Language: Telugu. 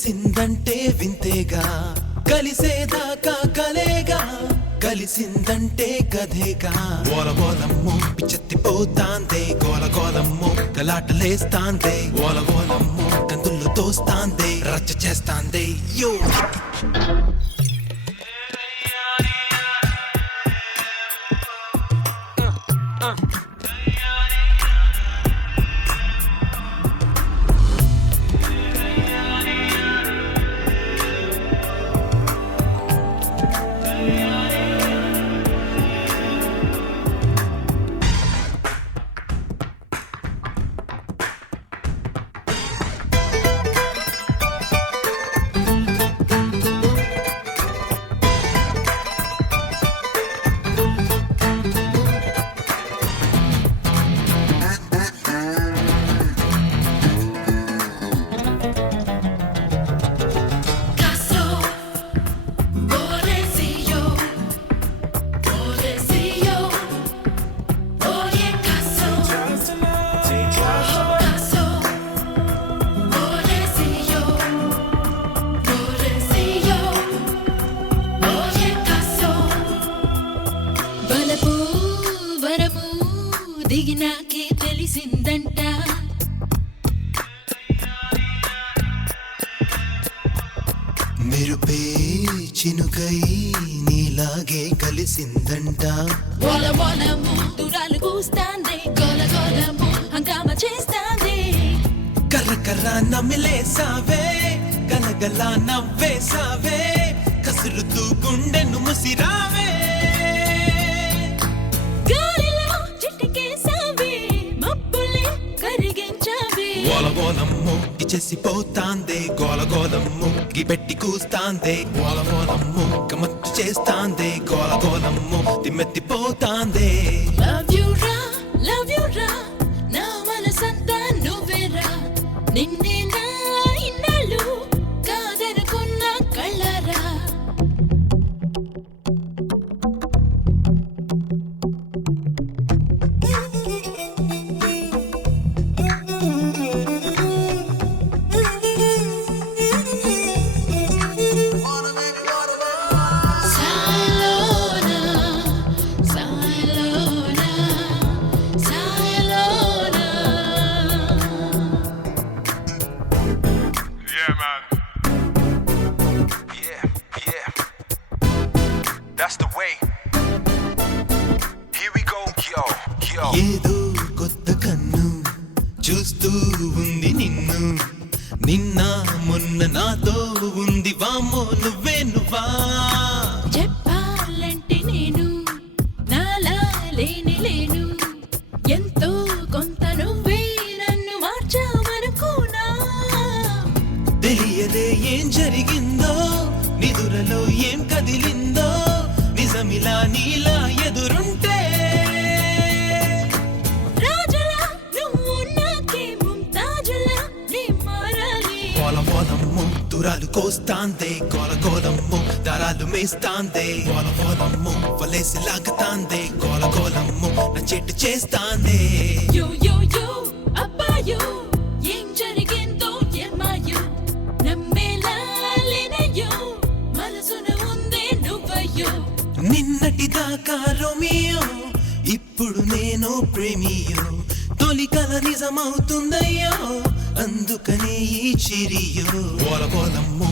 తెలిసిందంటే వింతేగా కలిసేదాకా కలేగా కలిసిందంటే కథేగా గోలగోలమ్ము పిచ్చెత్తిపోతాందే గోలగోలమ్ము గలాటలేస్తాందే గోలగోలమ్ము కందులు తోస్తాందే రచ్చ చేస్తాందే యో దిగినాకే తెలిసిందంట మెరుపే చినుకై నీలాగే కలిసిందంట గోలగోలము దురాలు కూస్తాందే గోలగోలము హంగామ చేస్తాందే కర్ర కర్ర నమిలేసావే గలగల నవ్వేసావే కసురుతూ గుండెను ముసిరావే గోలగోలమ్ము ఇచ్చేసిపోతాందే గోలగోలమ్ము గిబెట్టి కూస్తాందే గోలగోలమ్ము గమత్తు చేస్తాందే గోలగోలమ్ము తిమ్మెత్తిపోతాందే లవ్ యు రా నా మనసంతా నువ్వేరా నిన్నే నా ఇన్నాళ్ళు కాదనుకున్న కళ్ళరా That's the way. Here we go, yo, yo. ఏదో కొత్త కన్ను చూస్తూ ఉంది నిన్ను నిన్న మొన్న నాతో ఉంది వామ్మో నువ్వే నువ్వా చెప్పాలంటే నేను నాలా లేను ఎంతో కొంత నువ్వే నన్ను మార్చావనుకున్నా తెలియదే ఏం జరిగిందో నిదురలో ఏం కదిలిందో నిజమిలా నీలా ఎదురుంటే రాజులా నువ్వు నాకే ముంతాజులా నీ మారాలి గోలగోలమ్ము దురాలు కోస్తాందే గోలగోలమ్ము దారాలు మేస్తాందే గోలగోలమ్ము వలేసి లాగుతాందే గోలగోలమ్ము నా చెట్టు చేస్తాందే యో అబ్బాయో ఏం జరిగిందో ఏమాయో నమ్మేలా లేనయ్యో మనసున ఉందే నువ్వయ్యో నిన్నటి దాకా రోమియో ఇప్పుడు నేను ప్రేమియో తొలి కల నిజమవుతుందయ్యో అందుకనే ఈ చిరియో గోలగోలమ్ము